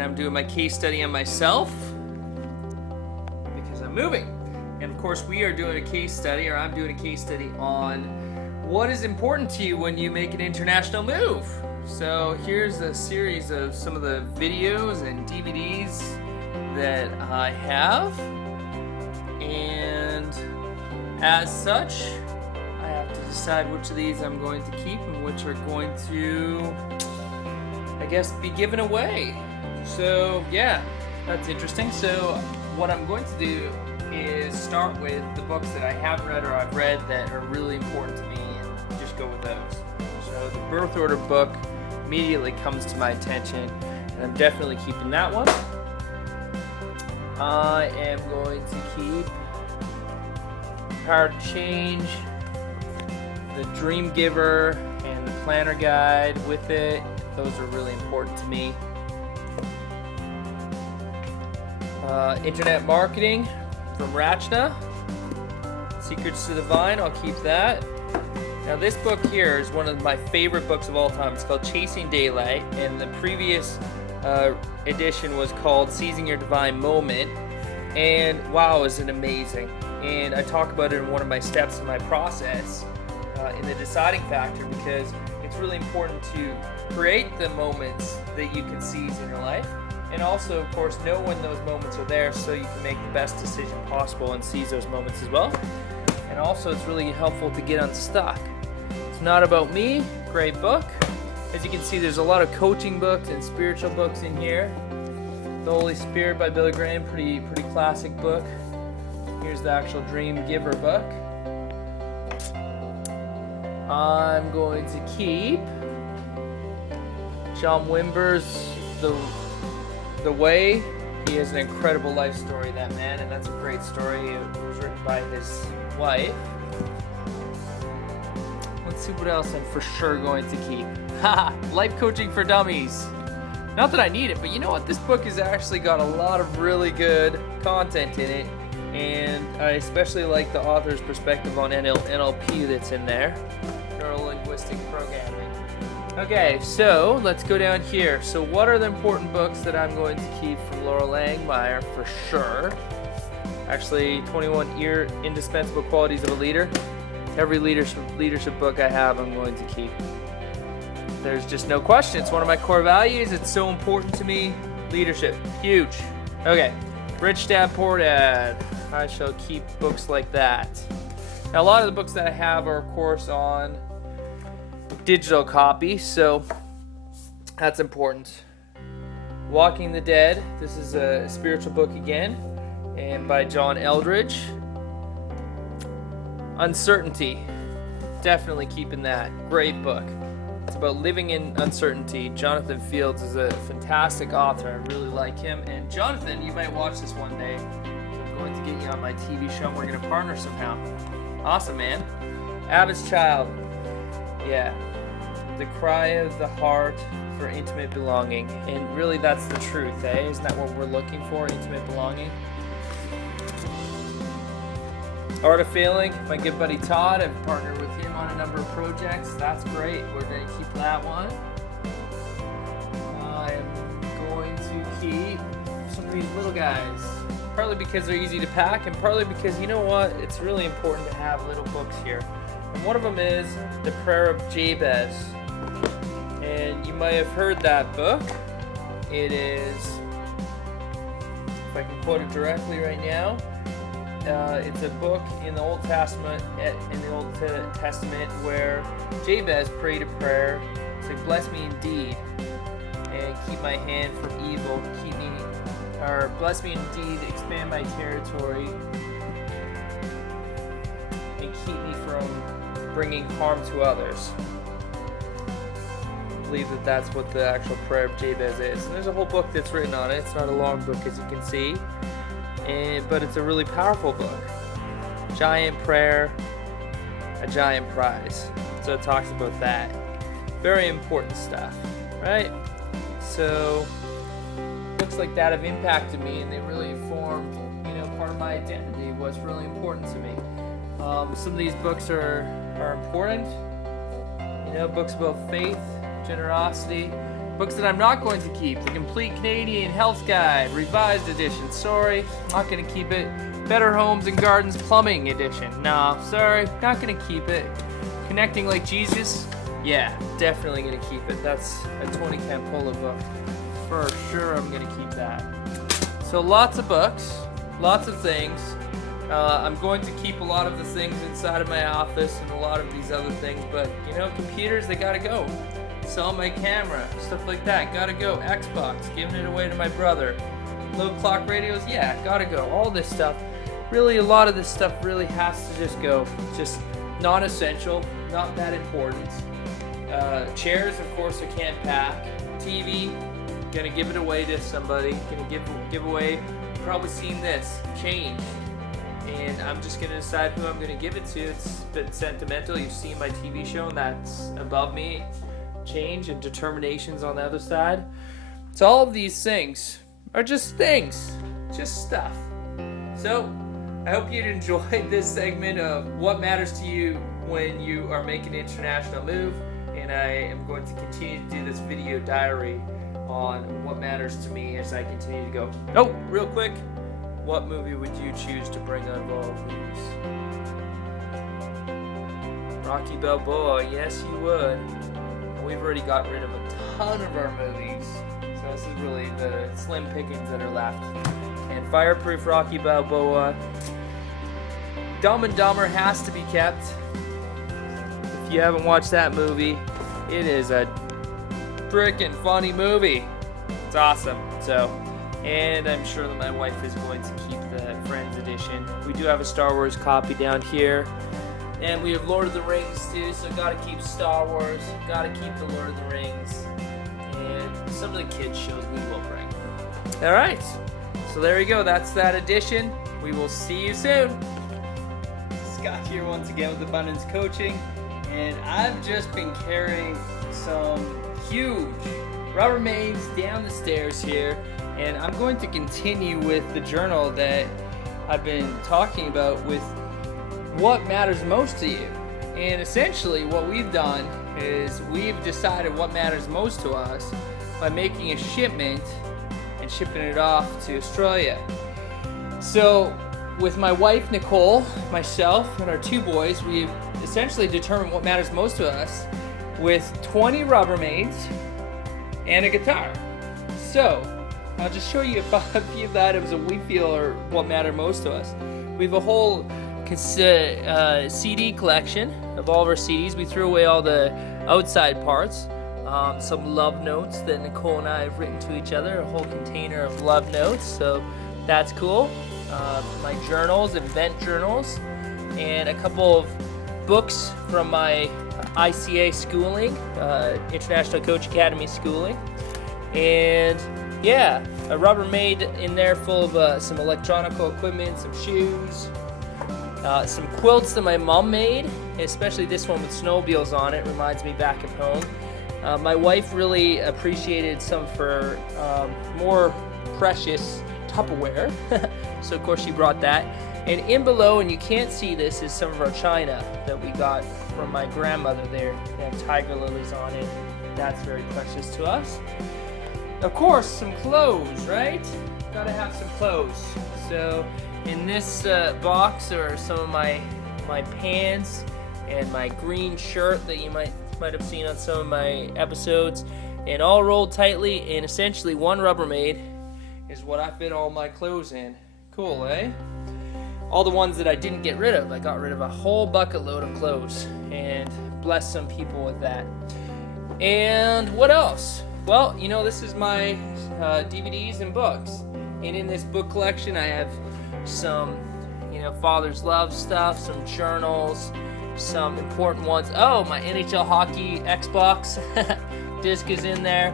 and I'm doing my case study on myself because I'm moving. And of course, we are doing a case study, or I'm doing a case study on what is important to you when you make an international move. So here's a series of some of the videos and DVDs that I have. And as such, I have to decide which of these I'm going to keep and which are going to, I guess, be given away. So yeah, that's interesting. So what I'm going to do is start with the books that I have read or I've read that are really important to me and just go with those. So the Birth Order book immediately comes to my attention, and I'm definitely keeping that one. I am going to keep Power to Change, the Dream Giver, and the Planner Guide with it. Those are really important to me. Internet Marketing from Rachna, Secrets to the Vine, I'll keep that. Now this book here is one of my favorite books of all time. It's called Chasing Daylight, and the previous edition was called Seizing Your Divine Moment. And wow, is it amazing. And I talk about it in one of my steps in my process in the deciding factor, because it's really important to create the moments that you can seize in your life. And also, of course, know when those moments are there so you can make the best decision possible and seize those moments as well. And also, it's really helpful to get unstuck. It's Not About Me, great book. As you can see, there's a lot of coaching books and spiritual books in here. The Holy Spirit by Billy Graham, pretty classic book. Here's the actual Dream Giver book. I'm going to keep John Wimber's The Way. He has an incredible life story, that man, and that's a great story. It was written by his wife. Let's see what else I'm for sure going to keep. Life Coaching for Dummies. Not that I need it, but you know what? This book has actually got a lot of really good content in it, and I especially like the author's perspective on NLP that's in there. Neuro-linguistic programming. Okay, so let's go down here. So what are the important books that I'm going to keep from Laura Langmeyer for sure? Actually, 21 Indispensable Qualities of a Leader. Every leadership book I have, I'm going to keep. There's just no question. It's one of my core values. It's so important to me. Leadership, huge. Okay, Rich Dad, Poor Dad. I shall keep books like that. Now, a lot of the books that I have are, of course, on digital copy, so that's important. Walking the Dead. This is a spiritual book again, and by John Eldredge. Uncertainty. Definitely keeping that. Great book. It's about living in uncertainty. Jonathan Fields is a fantastic author. I really like him. And Jonathan, you might watch this one day. I'm going to get you on my TV show, and we're going to partner somehow. Awesome, man. Abbott's Child. Yeah. The cry of the heart for intimate belonging. And really, that's the truth, eh? Isn't that what we're looking for? Intimate belonging? Art of Failing, my good buddy Todd. I've partnered with him on a number of projects. That's great. We're going to keep that one. I'm going to keep some of these little guys. Partly because they're easy to pack, and partly because, you know what? It's really important to have little books here. And one of them is The Prayer of Jabez. And you might have heard that book. It is, if I can quote it directly right now, it's a book in the Old Testament, where Jabez prayed a prayer, said, "Bless me indeed, and keep my hand from evil. Bless me indeed, expand my territory, and keep me from bringing harm to others." I believe that that's what the actual prayer of Jabez is. And there's a whole book that's written on it. It's not a long book, as you can see. But it's a really powerful book. Giant prayer, a giant prize. So it talks about that. Very important stuff, right? So books like that have impacted me, and they really formed, part of my identity. What's really important to me. Some of these books are important. Books about faith, generosity, Books that I'm not going to keep: The Complete Canadian Health Guide, Revised Edition. Sorry, not going to keep it. Better Homes and Gardens Plumbing Edition. No, sorry, not going to keep it. Connecting Like Jesus. Yeah, definitely going to keep it. That's a Tony Campolo book. For sure, I'm going to keep that. So lots of books, lots of things. I'm going to keep a lot of the things inside of my office and a lot of these other things, but you know, computers, they gotta go. Sell my camera, stuff like that, gotta go. Xbox, giving it away to my brother. Low clock radios, yeah, gotta go. All this stuff, really a lot of this stuff really has to just go. It's just non-essential, not that important. Chairs, of course, I can't pack. TV, gonna give it away to somebody. Gonna give away, probably seen this, change. And I'm just going to decide who I'm going to give it to. It's a bit sentimental. You've seen my TV show, and that's above me. Change and determinations on the other side. So all of these things are just things, just stuff. So I hope you'd enjoyed this segment of what matters to you when you are making an international move. And I am going to continue to do this video diary on what matters to me as I continue to go. Oh, real quick. What movie would you choose to bring on all of these? Rocky Balboa, yes you would. And we've already got rid of a ton of our movies. So this is really the slim pickings that are left. And Fireproof Rocky Balboa. Dumb and Dumber has to be kept. If you haven't watched that movie, it is a freaking funny movie. It's awesome. And I'm sure that my wife is going to keep the Friends edition. We do have a Star Wars copy down here. And we have Lord of the Rings too, so gotta keep Star Wars, gotta keep the Lord of the Rings. And some of the kids shows we will bring. Alright, so there you go, that's that edition. We will see you soon. Scott here once again with Abundance Coaching. And I've just been carrying some huge Rubbermaids down the stairs here. And I'm going to continue with the journal that I've been talking about with what matters most to you. And essentially what we've done is we've decided what matters most to us by making a shipment and shipping it off to Australia. So with my wife Nicole, myself, and our two boys, we've essentially determined what matters most to us with 20 Rubbermaids and a guitar. So I'll just show you a few of the items that we feel are what matter most to us. We have a whole CD collection of all of our CDs. We threw away all the outside parts. Some love notes that Nicole and I have written to each other, a whole container of love notes, so that's cool. My journals, event journals, and a couple of books from my ICA schooling, International Coach Academy schooling, and yeah, a Rubbermaid in there full of some electronical equipment, some shoes, some quilts that my mom made, especially this one with snowmobiles on it, reminds me back of home. My wife really appreciated some of her more precious Tupperware, so of course she brought that. And in below, and you can't see this, is some of our china that we got from my grandmother there. They have tiger lilies on it. That's very precious to us. Of course, some clothes, right? Gotta have some clothes. So in this box are some of my pants and my green shirt that you might have seen on some of my episodes, and all rolled tightly, and essentially one Rubbermaid is what I fit all my clothes in. Cool, eh? All the ones that I didn't get rid of, I got rid of a whole bucket load of clothes and blessed some people with that. And what else? Well, you know, this is my DVDs and books. And in this book collection, I have some, Father's Love stuff, some journals, some important ones. Oh, my NHL hockey Xbox disc is in there.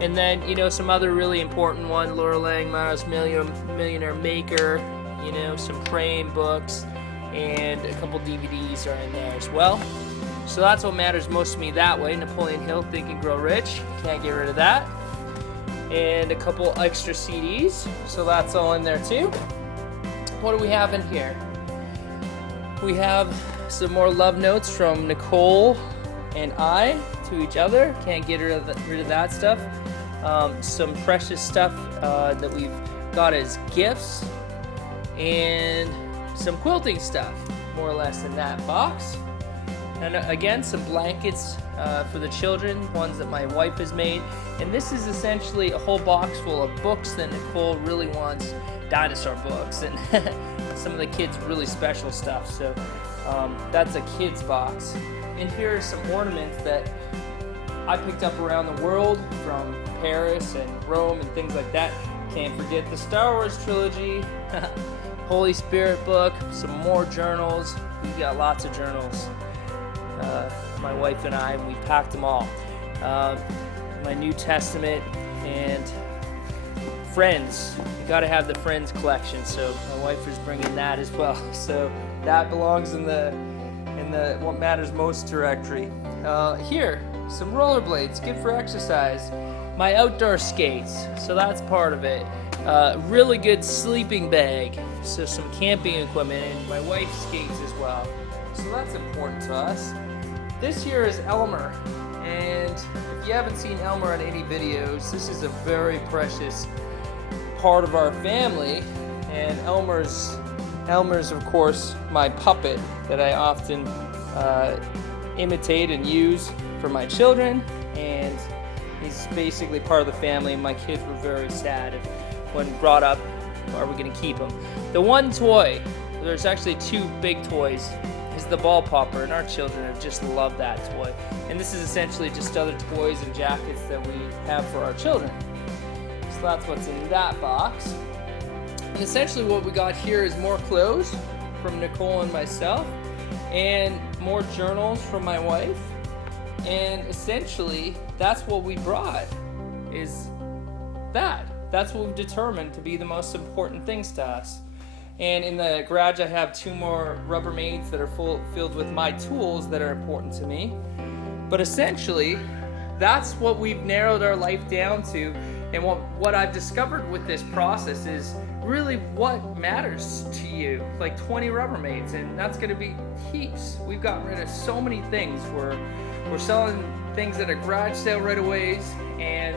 And then, some other really important one, Laura Langmeyer's Millionaire Maker, some praying books, and a couple DVDs are in there as well. So that's what matters most to me that way. Napoleon Hill, Think and Grow Rich. Can't get rid of that. And a couple extra CDs. So that's all in there too. What do we have in here? We have some more love notes from Nicole and I to each other. Can't get rid of that stuff. some precious stuff that we've got as gifts, and some quilting stuff, more or less, in that box. And again, some blankets for the children, ones that my wife has made. And this is essentially a whole box full of books that Nicole really wants, dinosaur books, and some of the kids' really special stuff. So that's a kid's box. And here are some ornaments that I picked up around the world from Paris and Rome and things like that. Can't forget the Star Wars trilogy, Holy Spirit book, some more journals. We've got lots of journals. My wife and I, we packed them all. My New Testament and Friends. You got to have the Friends collection, so my wife is bringing that as well. So that belongs in the What Matters Most directory. Here, some rollerblades, good for exercise. My outdoor skates, so that's part of it. Really good sleeping bag, so some camping equipment, and my wife's skates as well. So that's important to us. This here is Elmer, and if you haven't seen Elmer in any videos, this is a very precious part of our family. And Elmer's of course my puppet that I often imitate and use for my children, and he's basically part of the family. And my kids were very sad when brought up, are we going to keep him? The one toy, there's actually two big toys, is the ball popper, and our children have just loved that toy. And this is essentially just other toys and jackets that we have for our children. So that's what's in that box. And essentially what we got here is more clothes from Nicole and myself, and more journals from my wife. And essentially that's what we brought, is that's what we've determined to be the most important things to us. And in the garage I have two more Rubbermaids that are filled with my tools that are important to me. But essentially, that's what we've narrowed our life down to. And what I've discovered with this process is really what matters to you. Like 20 Rubbermaids, and that's going to be heaps. We've gotten rid of so many things. We're selling things at a garage sale right away, and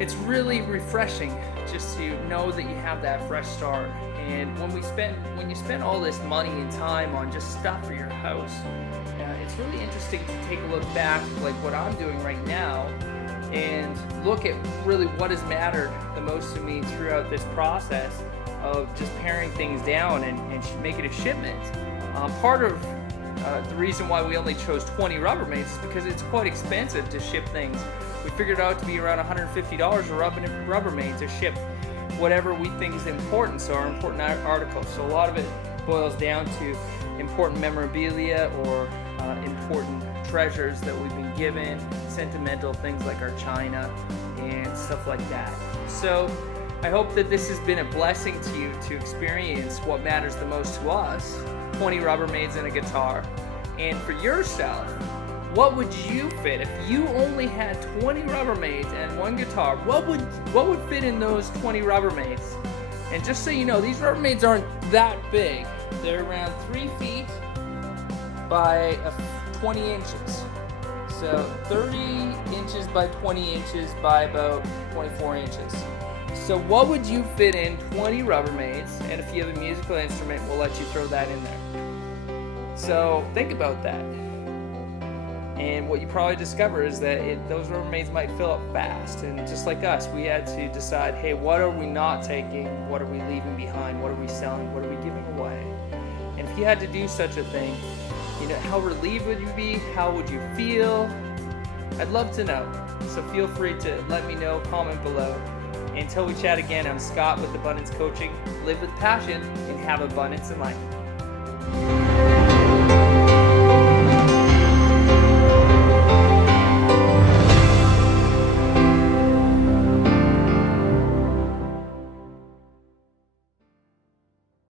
it's really refreshing just to know that you have that fresh start. And when you spend all this money and time on just stuff for your house, it's really interesting to take a look back, like what I'm doing right now, and look at really what has mattered the most to me throughout this process of just paring things down and making a shipment. Part of the reason why we only chose 20 Rubbermaids is because it's quite expensive to ship things. We figured it out to be around $150 a Rubbermaid to ship whatever we think is important, so our important articles. So a lot of it boils down to important memorabilia or important treasures that we've been given, sentimental things like our china and stuff like that. So I hope that this has been a blessing to you to experience what matters the most to us, 20 Rubbermaids and a guitar. And for yourself, what would you fit if you only had 20 Rubbermaids and one guitar? What would fit in those 20 Rubbermaids? And just so you know, these Rubbermaids aren't that big. They're around 3 feet by 20 inches. So 30 inches by 20 inches by about 24 inches. So what would you fit in 20 Rubbermaids? And if you have a musical instrument, we'll let you throw that in there. So think about that. And what you probably discover is that those Rubbermaids might fill up fast. And just like us, we had to decide, hey, what are we not taking? What are we leaving behind? What are we selling? What are we giving away? And if you had to do such a thing, you know, how relieved would you be? How would you feel? I'd love to know. So feel free to let me know, comment below. Until we chat again, I'm Scott with Abundance Coaching. Live with passion and have abundance in life.